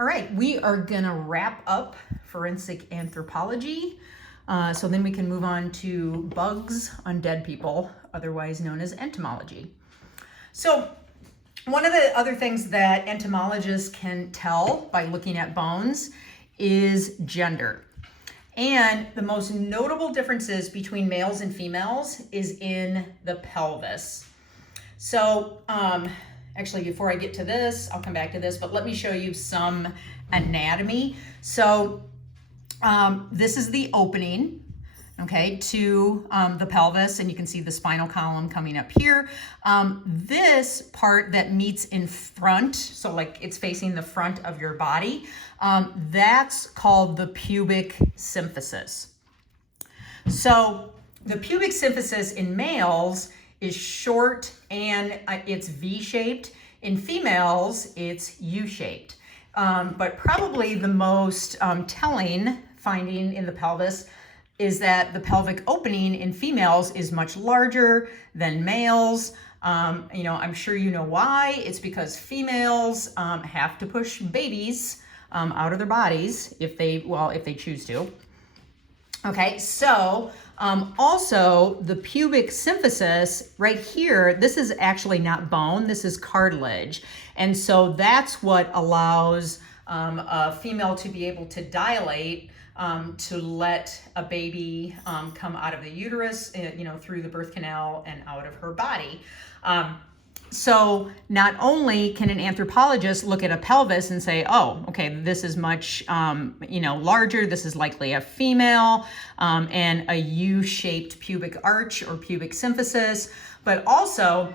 All right, we are gonna wrap up forensic anthropology. So then we can move on to bugs on dead people, otherwise known as entomology. So one of the other things that entomologists can tell by looking at bones is gender. And the most notable differences between males and females is in the pelvis. So actually, before I get to this, I'll come back to this, but let me show you some anatomy. So this is the opening, okay, to the pelvis, and you can see the spinal column coming up here. This part that meets in front, so like it's facing the front of your body, that's called the pubic symphysis. So the pubic symphysis in males is short and it's V-shaped. In females, it's U-shaped. But probably the most telling finding in the pelvis is that the pelvic opening in females is much larger than males. I'm sure you know why. It's because females have to push babies out of their bodies if they choose to. Okay, so also the pubic symphysis right here, this is actually not bone, this is cartilage. And so that's what allows a female to be able to dilate to let a baby come out of the uterus, through the birth canal and out of her body. So not only can an anthropologist look at a pelvis and say, oh, okay, this is much, larger, this is likely a female, and a U-shaped pubic arch or pubic symphysis, but also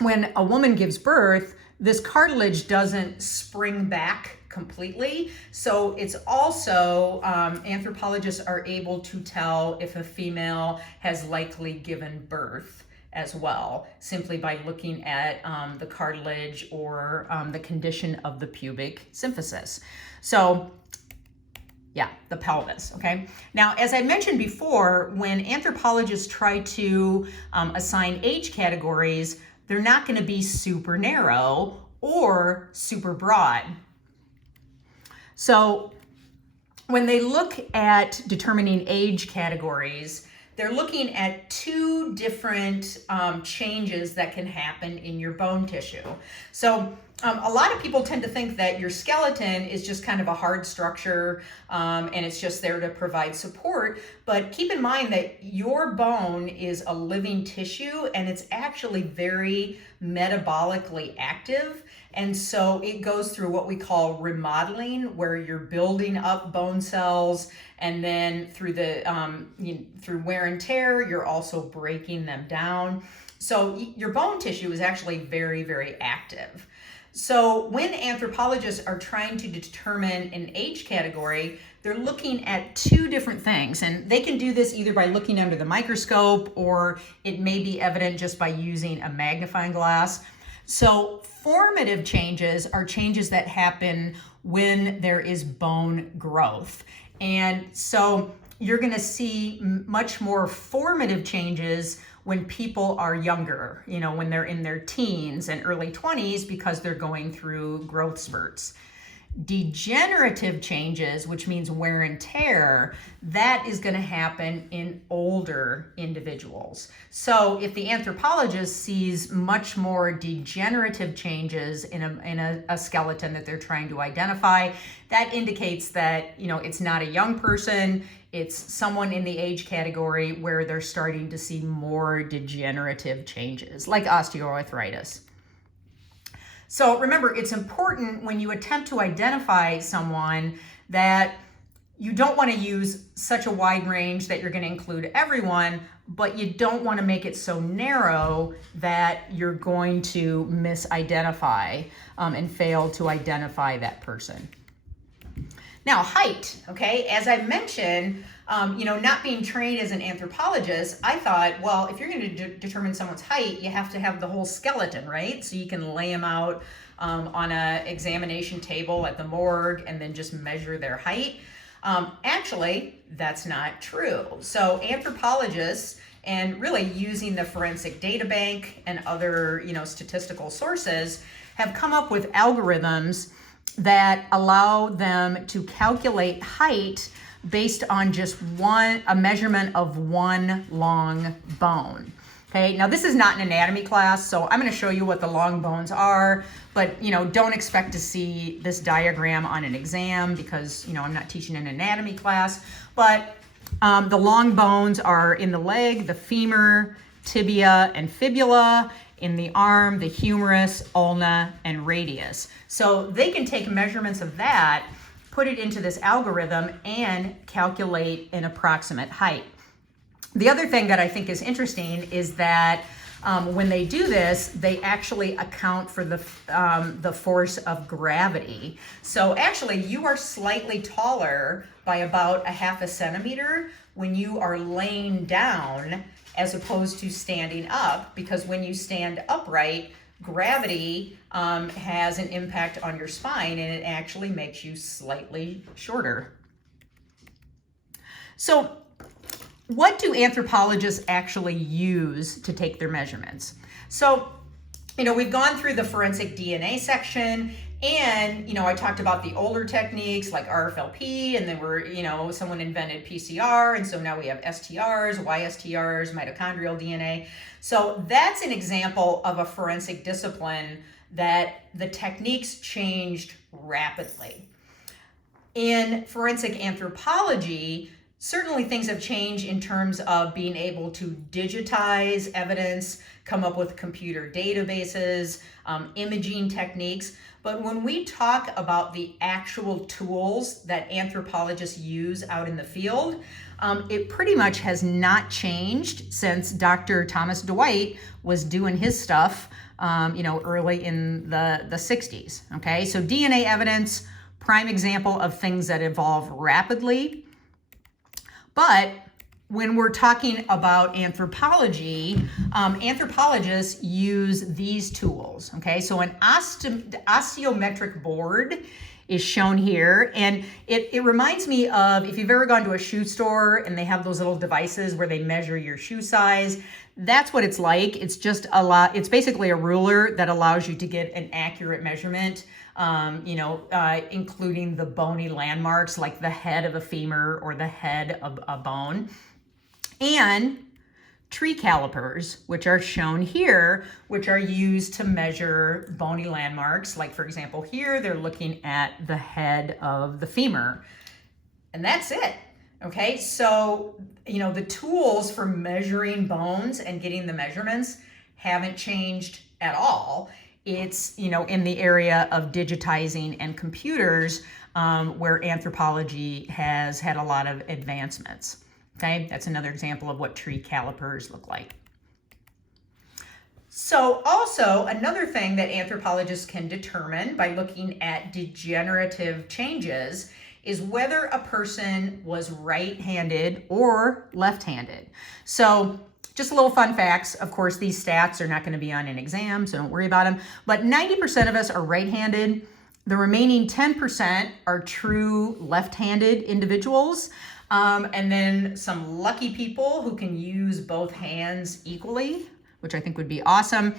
when a woman gives birth, this cartilage doesn't spring back completely. So it's also, anthropologists are able to tell if a female has likely given birth as well, simply by looking at the cartilage or the condition of the pubic symphysis. So yeah, the pelvis, okay? Now, as I mentioned before, when anthropologists try to assign age categories, they're not gonna be super narrow or super broad. So when they look at determining age categories, they're looking at two different changes that can happen in your bone tissue. So a lot of people tend to think that your skeleton is just kind of a hard structure and it's just there to provide support. But keep in mind that your bone is a living tissue and it's actually very metabolically active. And so it goes through what we call remodeling, where you're building up bone cells, and then through the through wear and tear, you're also breaking them down. So your bone tissue is actually very, very active. So when anthropologists are trying to determine an age category, they're looking at two different things. And they can do this either by looking under the microscope, or it may be evident just by using a magnifying glass. So formative changes are changes that happen when there is bone growth. And so you're gonna see much more formative changes when people are younger, when they're in their teens and early 20s, because they're going through growth spurts. Degenerative changes, which means wear and tear, that is going to happen in older individuals. So if the anthropologist sees much more degenerative changes in a skeleton that they're trying to identify, that indicates that, it's not a young person, it's someone in the age category where they're starting to see more degenerative changes, like osteoarthritis. So remember, it's important when you attempt to identify someone that you don't want to use such a wide range that you're going to include everyone, but you don't want to make it so narrow that you're going to misidentify and fail to identify that person. Now, height, okay? As I mentioned, not being trained as an anthropologist, I thought, well, if you're going to determine someone's height, you have to have the whole skeleton, right? So you can lay them out on an examination table at the morgue and then just measure their height. Actually, that's not true. So anthropologists, and really using the forensic data bank and other, statistical sources, have come up with algorithms that allow them to calculate height based on just a measurement of one long bone. Okay, now this is not an anatomy class, so I'm going to show you what the long bones are, but don't expect to see this diagram on an exam because I'm not teaching an anatomy class. But the long bones are in the leg, the femur, tibia, and fibula, in the arm, the humerus, ulna, and radius. So they can take measurements of that, put it into this algorithm, and calculate an approximate height. The other thing that I think is interesting is that when they do this, they actually account for the force of gravity. So actually, you are slightly taller by about a half a centimeter when you are laying down as opposed to standing up, because when you stand upright, gravity has an impact on your spine and it actually makes you slightly shorter. So what do anthropologists actually use to take their measurements? So, we've gone through the forensic DNA section, and, I talked about the older techniques like RFLP, and then someone invented PCR, and so now we have STRs, YSTRs, mitochondrial DNA. So that's an example of a forensic discipline that the techniques changed rapidly. In forensic anthropology, certainly things have changed in terms of being able to digitize evidence, come up with computer databases, imaging techniques. But when we talk about the actual tools that anthropologists use out in the field, it pretty much has not changed since Dr. Thomas Dwight was doing his stuff, early in the 60s. Okay, so DNA evidence, prime example of things that evolve rapidly. But when we're talking about anthropology, anthropologists use these tools, okay? So an osteometric board is shown here, and it reminds me of if you've ever gone to a shoe store and they have those little devices where they measure your shoe size. That's what it's like. It's it's basically a ruler that allows you to get an accurate measurement, including the bony landmarks like the head of a femur or the head of a bone. And tree calipers, which are shown here, which are used to measure bony landmarks. Like, for example, here they're looking at the head of the femur. And that's it. Okay, so, the tools for measuring bones and getting the measurements haven't changed at all. It's, in the area of digitizing and computers where anthropology has had a lot of advancements. Okay, that's another example of what tree calipers look like. So also another thing that anthropologists can determine by looking at degenerative changes is whether a person was right-handed or left-handed. So just a little fun facts. Of course, these stats are not going to be on an exam, so don't worry about them. But 90% of us are right-handed. The remaining 10% are true left-handed individuals. And then some lucky people who can use both hands equally, which I think would be awesome.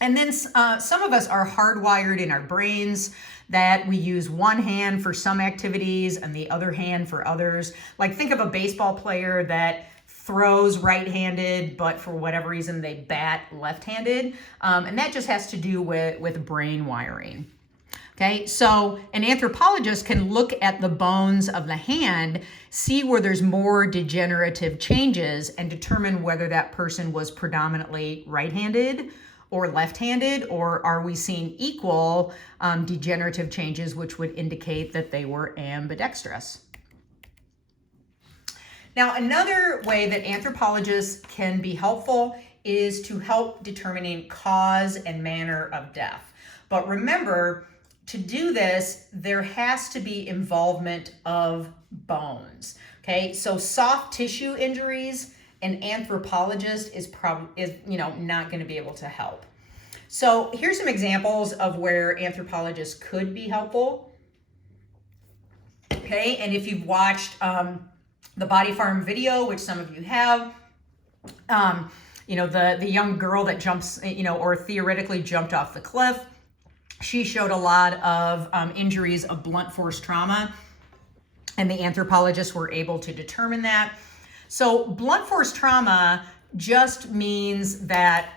And then some of us are hardwired in our brains that we use one hand for some activities and the other hand for others. Like, think of a baseball player that throws right-handed, but for whatever reason they bat left-handed. And that just has to do with brain wiring. Okay, so an anthropologist can look at the bones of the hand, see where there's more degenerative changes, and determine whether that person was predominantly right-handed or left-handed, or are we seeing equal degenerative changes, which would indicate that they were ambidextrous. Now, another way that anthropologists can be helpful is to help determining cause and manner of death. But remember, to do this, there has to be involvement of bones. Okay, so soft tissue injuries, an anthropologist is not going to be able to help. So here's some examples of where anthropologists could be helpful. Okay, and if you've watched the Body Farm video, which some of you have, the young girl that jumps, or theoretically jumped off the cliff. she showed a lot of injuries of blunt force trauma, and the anthropologists were able to determine that. So blunt force trauma just means that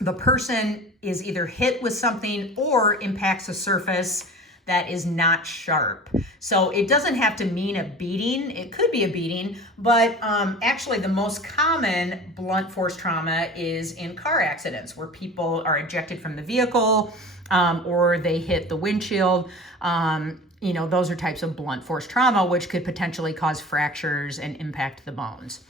the person is either hit with something or impacts a surface that is not sharp. So it doesn't have to mean a beating. It could be a beating, but actually the most common blunt force trauma is in car accidents where people are ejected from the vehicle or they hit the windshield. Those are types of blunt force trauma, which could potentially cause fractures and impact the bones.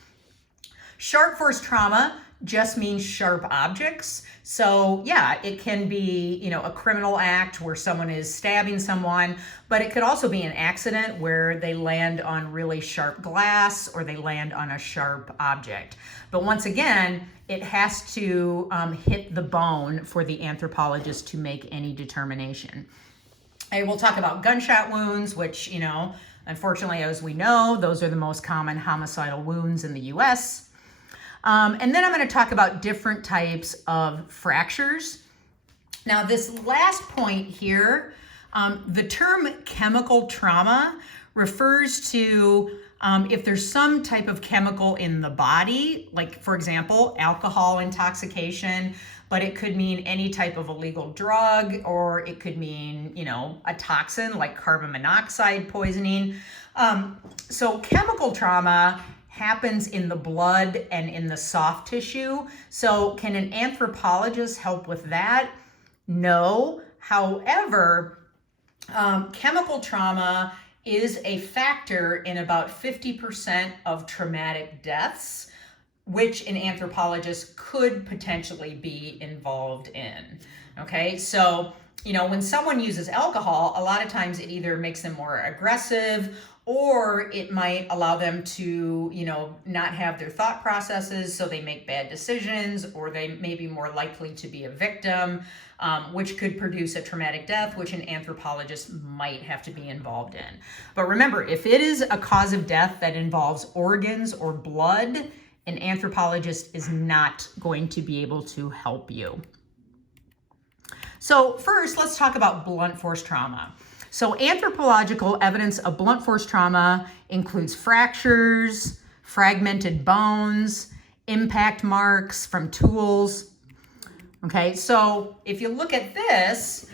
Sharp force trauma just means sharp objects. So yeah, it can be, a criminal act where someone is stabbing someone, but it could also be an accident where they land on really sharp glass or they land on a sharp object. But once again, it has to hit the bone for the anthropologist to make any determination. And we'll talk about gunshot wounds, which, unfortunately, as we know, those are the most common homicidal wounds in the US. And then I'm going to talk about different types of fractures. Now, this last point here, the term chemical trauma refers to if there's some type of chemical in the body, like, for example, alcohol intoxication, but it could mean any type of illegal drug, or it could mean, a toxin like carbon monoxide poisoning. So chemical trauma happens in the blood and in the soft tissue. So can an anthropologist help with that? No. However, chemical trauma is a factor in about 50% of traumatic deaths, which an anthropologist could potentially be involved in. Okay, so, when someone uses alcohol, a lot of times it either makes them more aggressive or it might allow them to, not have their thought processes, so they make bad decisions, or they may be more likely to be a victim, which could produce a traumatic death, which an anthropologist might have to be involved in. But remember, if it is a cause of death that involves organs or blood, an anthropologist is not going to be able to help you. So first, let's talk about blunt force trauma. So anthropological evidence of blunt force trauma includes fractures, fragmented bones, impact marks from tools. Okay, so if you look at this,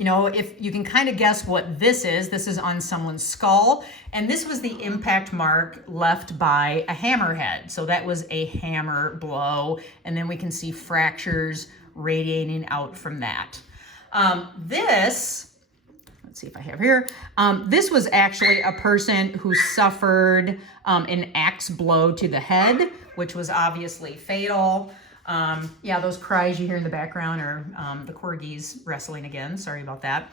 if you can kind of guess what this is on someone's skull, and this was the impact mark left by a hammerhead. So that was a hammer blow, and then we can see fractures radiating out from that. Let's see if I have here. This was actually a person who suffered an axe blow to the head, which was obviously fatal. Those cries you hear in the background are the corgis wrestling again. Sorry about that.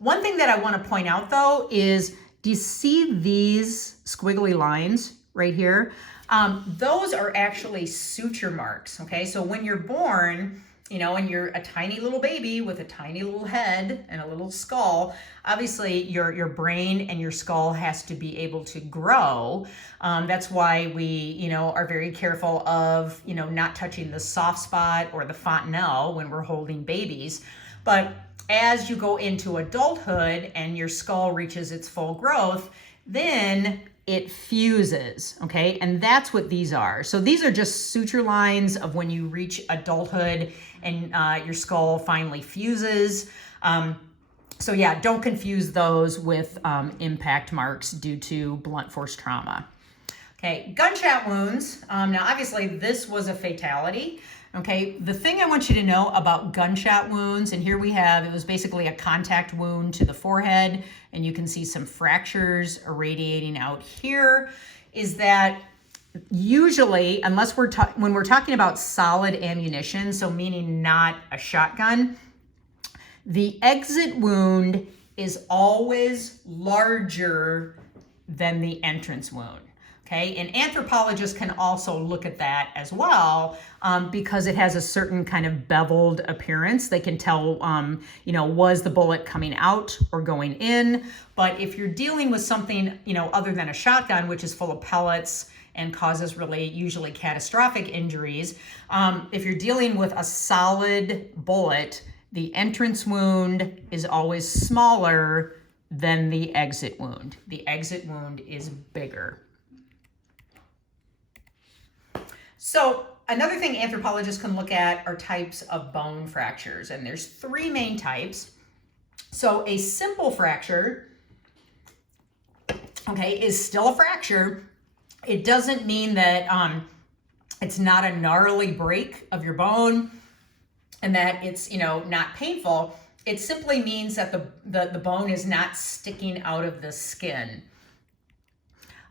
One thing that I want to point out, though, is do you see these squiggly lines right here? Those are actually suture marks, okay? So when you're born, and you're a tiny little baby with a tiny little head and a little skull, obviously your brain and your skull has to be able to grow. That's why we, are very careful of, not touching the soft spot or the fontanelle when we're holding babies. But as you go into adulthood and your skull reaches its full growth, then it fuses, okay? And that's what these are. So these are just suture lines of when you reach adulthood and your skull finally fuses. So yeah, don't confuse those with impact marks due to blunt force trauma. Okay, gunshot wounds. Now obviously this was a fatality. Okay, the thing I want you to know about gunshot wounds, and here we have, it was basically a contact wound to the forehead, and you can see some fractures irradiating out here, is that usually, unless when we're talking about solid ammunition, so meaning not a shotgun, the exit wound is always larger than the entrance wound. Okay, and anthropologists can also look at that as well because it has a certain kind of beveled appearance. They can tell, was the bullet coming out or going in? But if you're dealing with something, other than a shotgun, which is full of pellets and causes really usually catastrophic injuries, if you're dealing with a solid bullet, The entrance wound is always smaller than the exit wound. The exit wound is bigger. So another thing anthropologists can look at are types of bone fractures, and there's three main types. So a simple fracture, okay, is still a fracture. It doesn't mean that it's not a gnarly break of your bone and that it's, not painful. It simply means that the bone is not sticking out of the skin.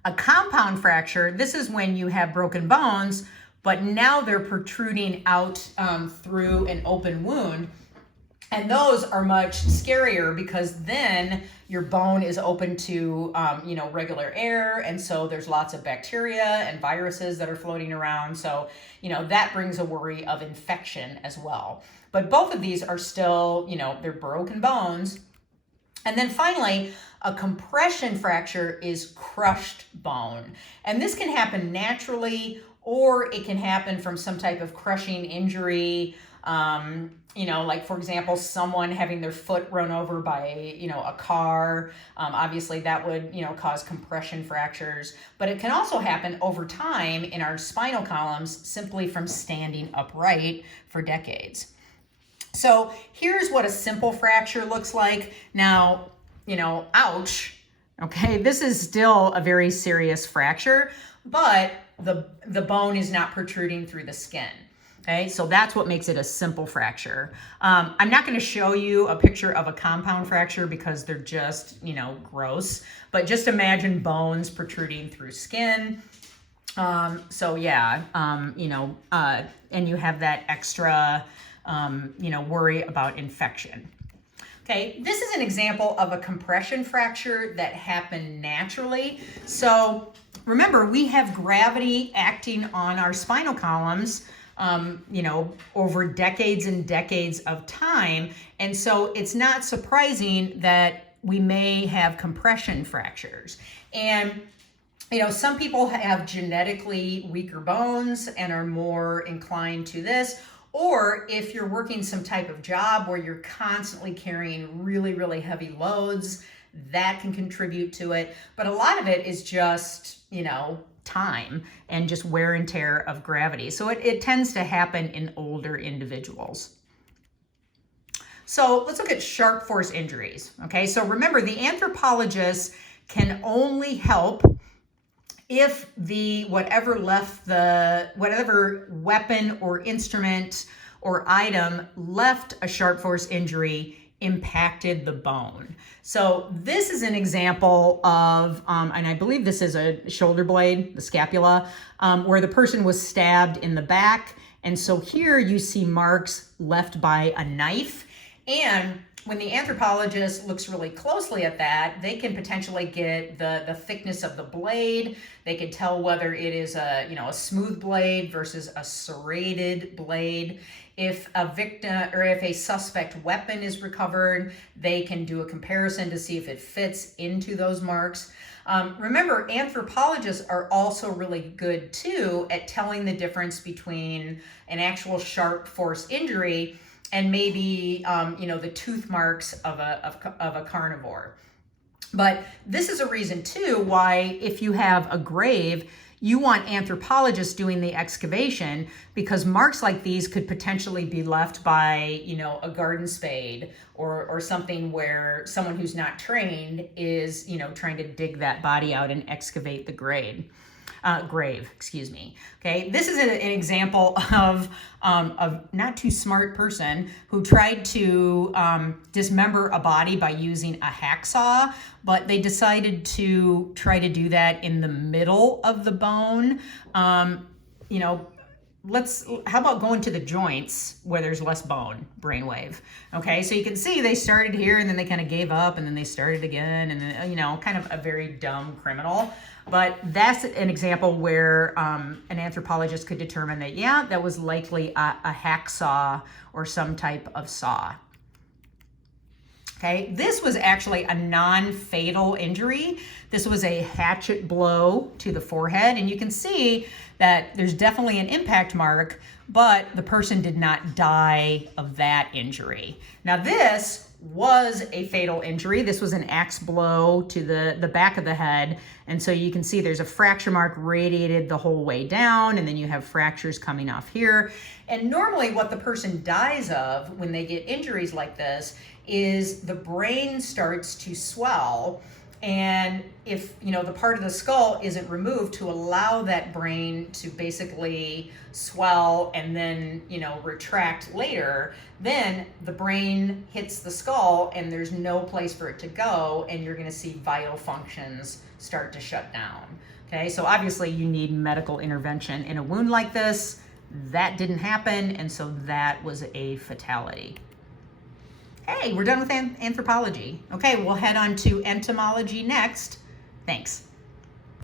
A compound fracture, this is when you have broken bones, but now they're protruding out through an open wound. And those are much scarier because then your bone is open to, regular air. And so there's lots of bacteria and viruses that are floating around. So, that brings a worry of infection as well. But both of these are still, they're broken bones. And then finally, a compression fracture is crushed bone. And this can happen naturally, or it can happen from some type of crushing injury. Like for example, someone having their foot run over by, a car. Obviously that would, cause compression fractures, but it can also happen over time in our spinal columns simply from standing upright for decades. So here's what a simple fracture looks like. Now, ouch. Okay, this is still a very serious fracture, but the bone is not protruding through the skin. Okay, so that's what makes it a simple fracture. I'm not going to show you a picture of a compound fracture because they're just, gross. But just imagine bones protruding through skin. And you have that extra, worry about infection. Okay, this is an example of a compression fracture that happened naturally. So remember, we have gravity acting on our spinal columns over decades and decades of time. And so it's not surprising that we may have compression fractures. And, some people have genetically weaker bones and are more inclined to this. Or if you're working some type of job where you're constantly carrying really, really heavy loads, that can contribute to it. But a lot of it is just, time and just wear and tear of gravity. So it tends to happen in older individuals. So let's look at sharp force injuries. Okay, so remember, the anthropologists can only help if whatever weapon or instrument or item left a sharp force injury impacted the bone. So this is an example of, and I believe this is a shoulder blade, the scapula, where the person was stabbed in the back. And so here you see marks left by a knife. And when the anthropologist looks really closely at that, they can potentially get the thickness of the blade. They can tell whether it is a smooth blade versus a serrated blade. If a victim or if a suspect weapon is recovered, they can do a comparison to see if it fits into those marks. Remember, anthropologists are also really good too at telling the difference between an actual sharp force injury and maybe the tooth marks of a carnivore. But this is a reason too why if you have a grave, you want anthropologists doing the excavation, because marks like these could potentially be left by a garden spade or something where someone who's not trained is trying to dig that body out and excavate the grave. Okay, this is an example of a not too smart person who tried to dismember a body by using a hacksaw, but they decided to try to do that in the middle of the bone. How about going to the joints where there's less bone, brainwave? Okay, so you can see they started here and then they kind of gave up and then they started again, and then, kind of a very dumb criminal. But that's an example where an anthropologist could determine that, that was likely a hacksaw or some type of saw. Okay, this was actually a non-fatal injury. This was a hatchet blow to the forehead, and you can see that there's definitely an impact mark, but the person did not die of that injury. Now this was a fatal injury. This was an axe blow to the back of the head. And so you can see there's a fracture mark radiated the whole way down, and then you have fractures coming off here. And normally what the person dies of when they get injuries like this is the brain starts to swell. And if, you know, the part of the skull isn't removed to allow that brain to basically swell and then, you know, retract later, then the brain hits the skull and there's no place for it to go, and you're going to see vital functions start to shut down. Okay, so obviously you need medical intervention in a wound like this. That didn't happen, and so that was a fatality. Hey, we're done with anthropology. Okay, we'll head on to entomology next. Thanks.